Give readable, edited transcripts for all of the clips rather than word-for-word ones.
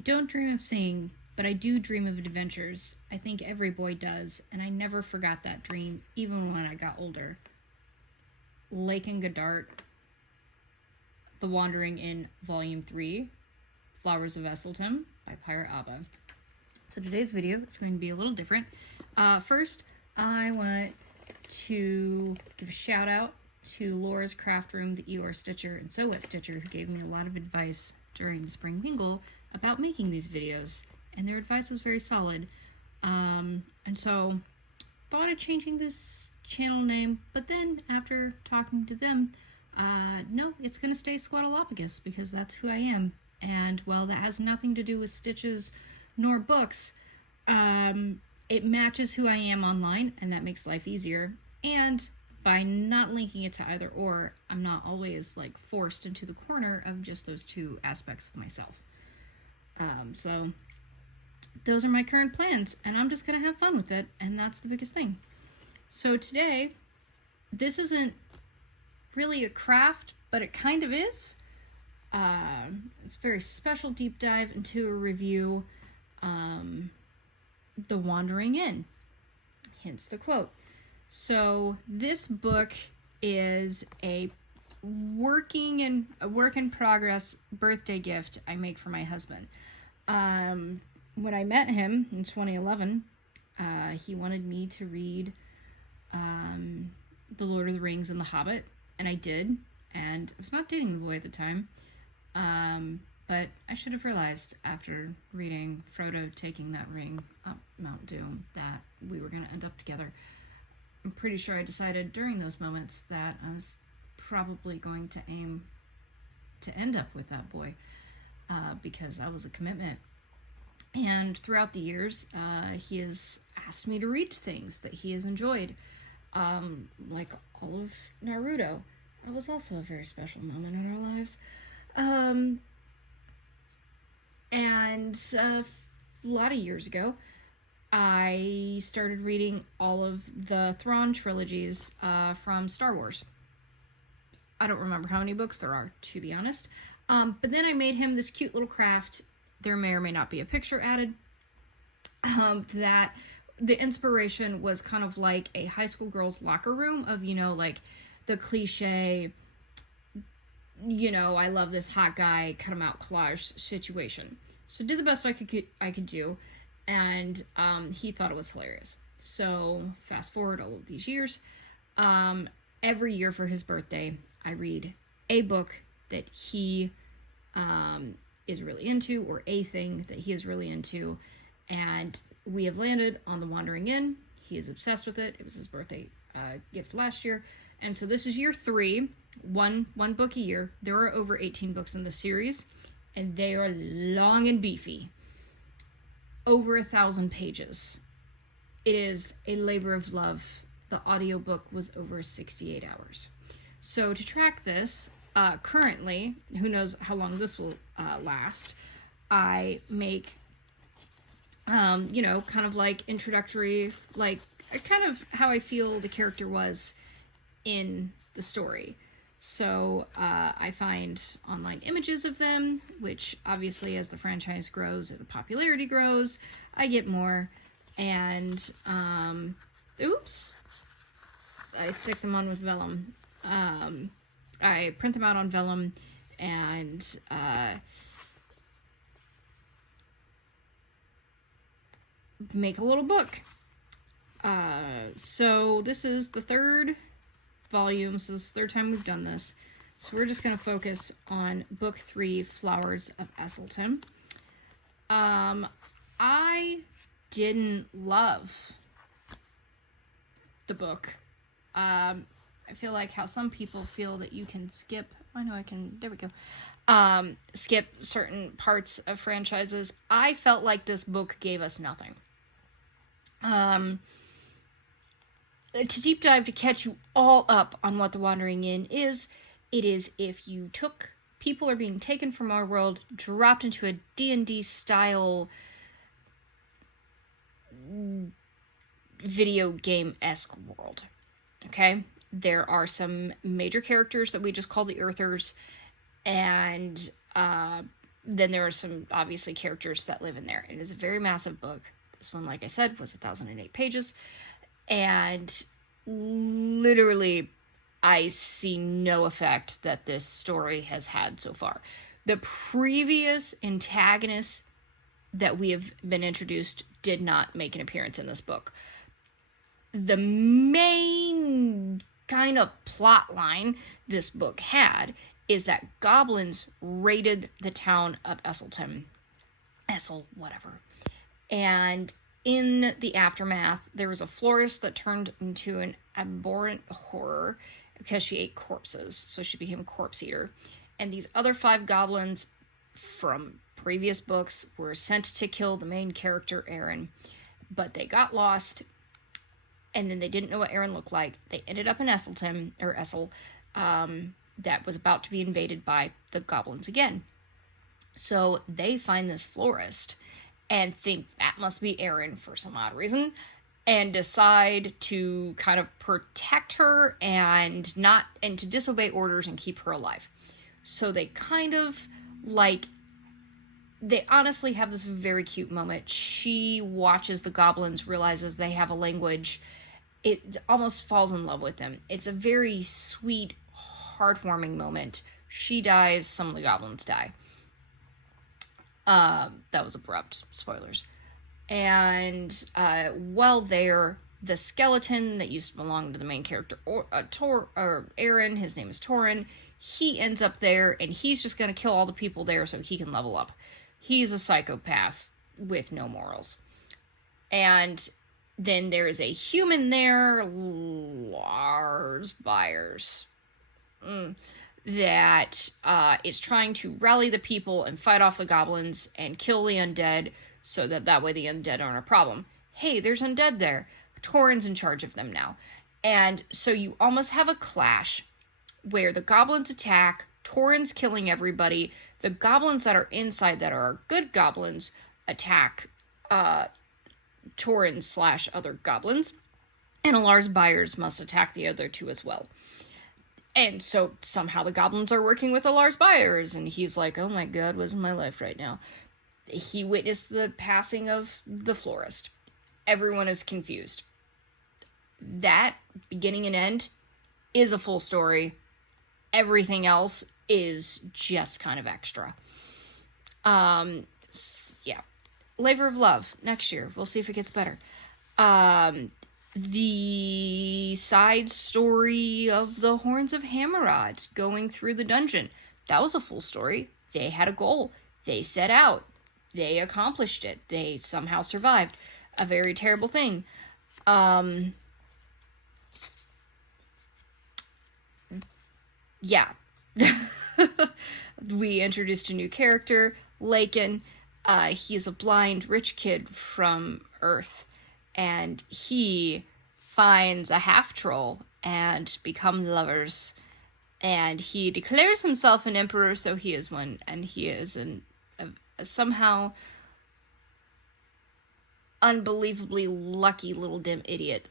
I don't dream of singing, but I do dream of adventures. I think every boy does, and I never forgot that dream, even when I got older. Lake and Godard, The Wandering Inn, Volume 3, Flowers of Esseltyn by Pirateaba. So today's video is going to be a little different. First, I want to give a shout out to Laura's Craft Room, the Eeyore Stitcher, and So Wet Stitcher, who gave me a lot of advice during the spring mingle about making these videos, and their advice was very solid. And so thought of changing this channel name, but then after talking to them, no, it's gonna stay Squatalopagus because that's who I am. And while that has nothing to do with stitches nor books, it matches who I am online, and that makes life easier. And by not linking it to either or, I'm not always like forced into the corner of just those two aspects of myself. So those are my current plans, and I'm just gonna have fun with it, and that's the biggest thing. So today, this isn't really a craft, but it kind of is. It's a very special deep dive into a review, The Wandering Inn, hence the quote. So this book is a work in progress birthday gift I make for my husband. When I met him in 2011, he wanted me to read The Lord of the Rings and The Hobbit, and I did, and I was not dating the boy at the time, but I should have realized after reading Frodo taking that ring up Mount Doom that we were going to end up together. I'm pretty sure I decided during those moments that I was probably going to aim to end up with that boy, because I was a commitment. And throughout the years, he has asked me to read things that he has enjoyed, like all of Naruto. That was also a very special moment in our lives. And a lot of years ago, I started reading all of the Thrawn trilogies from Star Wars. I don't remember how many books there are, to be honest. But then I made him this cute little craft. There may or may not be a picture added. That the inspiration was kind of like a high school girl's locker room of, like the cliche, I love this hot guy, cut him out collage situation. So did the best I could do, and he thought it was hilarious. So fast forward all of these years, every year for his birthday, I read a book that he is really into, or a thing that he is really into, and we have landed on The Wandering Inn. He is obsessed with it. It was his birthday gift last year, and so this is year 3, one book a year. There are over 18 books in the series, and they are long and beefy, over 1,000 pages. It is a labor of love. The audiobook was over 68 hours. So to track this, currently, who knows how long this will last, I make, kind of like introductory, like kind of how I feel the character was in the story. So I find online images of them, which obviously as the franchise grows, the popularity grows, I get more. And, oops, I stick them on with vellum. I print them out on vellum and make a little book. So this is the 3rd volume, so this is the 3rd time we've done this. So we're just going to focus on book 3, Flowers of Esseltyn. I didn't love the book. I feel like how some people feel that you can skip, I know I can, there we go, skip certain parts of franchises. I felt like this book gave us nothing. To deep dive, to catch you all up on what The Wandering Inn is, it is if you took people are being taken from our world, dropped into a D&D style video game-esque world. Okay? There are some major characters that we just call the Earthers, and then there are some, obviously, characters that live in there. It is a very massive book. This one, like I said, was 1,008 pages. And literally, I see no effect that this story has had so far. The previous antagonists that we have been introduced did not make an appearance in this book. The main kind of plot line this book had is that goblins raided the town of Esselton. Essel, whatever. And in the aftermath, there was a florist that turned into an abhorrent horror because she ate corpses. So she became a corpse eater. And these other 5 goblins from previous books were sent to kill the main character, Aaron. But they got lost, and then they didn't know what Aaron looked like. They ended up in Esselton, or Essel, that was about to be invaded by the goblins again. So they find this florist and think that must be Aaron for some odd reason, and decide to kind of protect her and to disobey orders and keep her alive. So they kind of they honestly have this very cute moment. She watches the goblins, realizes they have a language. It almost falls in love with them. It's a very sweet, heartwarming moment. She dies, some of the goblins die. That was abrupt. Spoilers. And while there, the skeleton that used to belong to the main character, Aaron, his name is Torin, he ends up there, and he's just going to kill all the people there so he can level up. He's a psychopath with no morals. And then there is a human there, Lars Byers, that is trying to rally the people and fight off the goblins and kill the undead so that way the undead aren't a problem. Hey, there's undead there. Torin's in charge of them now. And so you almost have a clash where the goblins attack, Torin's killing everybody, the goblins that are inside that are good goblins attack Torin / other goblins, and Lars Byers must attack the other 2 as well. And so somehow the goblins are working with Lars Byers, and he's like, oh my god, what's in my life right now? He witnessed the passing of the florist. Everyone is confused. That, beginning and end, is a full story. Everything else is just kind of extra. Yeah. Labor of Love, next year. We'll see if it gets better. The side story of the Horns of Hammerod going through the dungeon. That was a full story. They had a goal. They set out. They accomplished it. They somehow survived a very terrible thing. Yeah. We introduced a new character, Lakin. He's a blind rich kid from Earth, and he finds a half-troll and become lovers, and he declares himself an emperor, so he is one, and he is a somehow unbelievably lucky little dim idiot.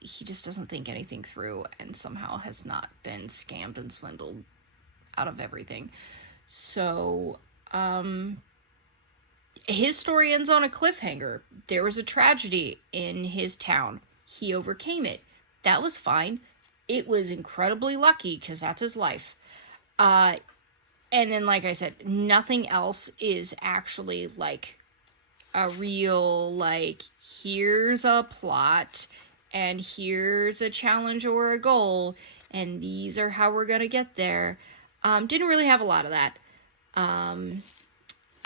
He just doesn't think anything through, and somehow has not been scammed and swindled out of everything. So, his story ends on a cliffhanger. There was a tragedy in his town. He overcame it. That was fine. It was incredibly lucky, because that's his life. And then, like I said, nothing else is actually, a real, here's a plot, and here's a challenge or a goal, and these are how we're gonna get there. Didn't really have a lot of that.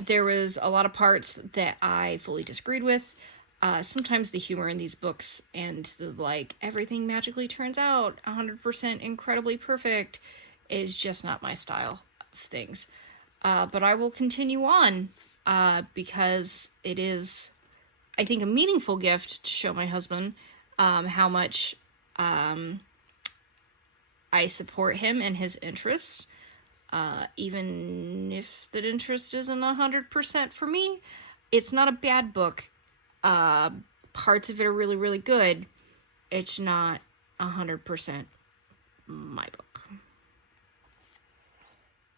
There was a lot of parts that I fully disagreed with. Sometimes the humor in these books and the, everything magically turns out 100% incredibly perfect is just not my style of things. But I will continue on, because it is, I think, a meaningful gift to show my husband how much I support him and his interests. Even if the interest isn't 100% for me. It's not a bad book. Parts of it are really, really good. It's not 100% my book.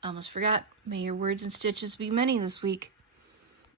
Almost forgot. May your words and stitches be many this week.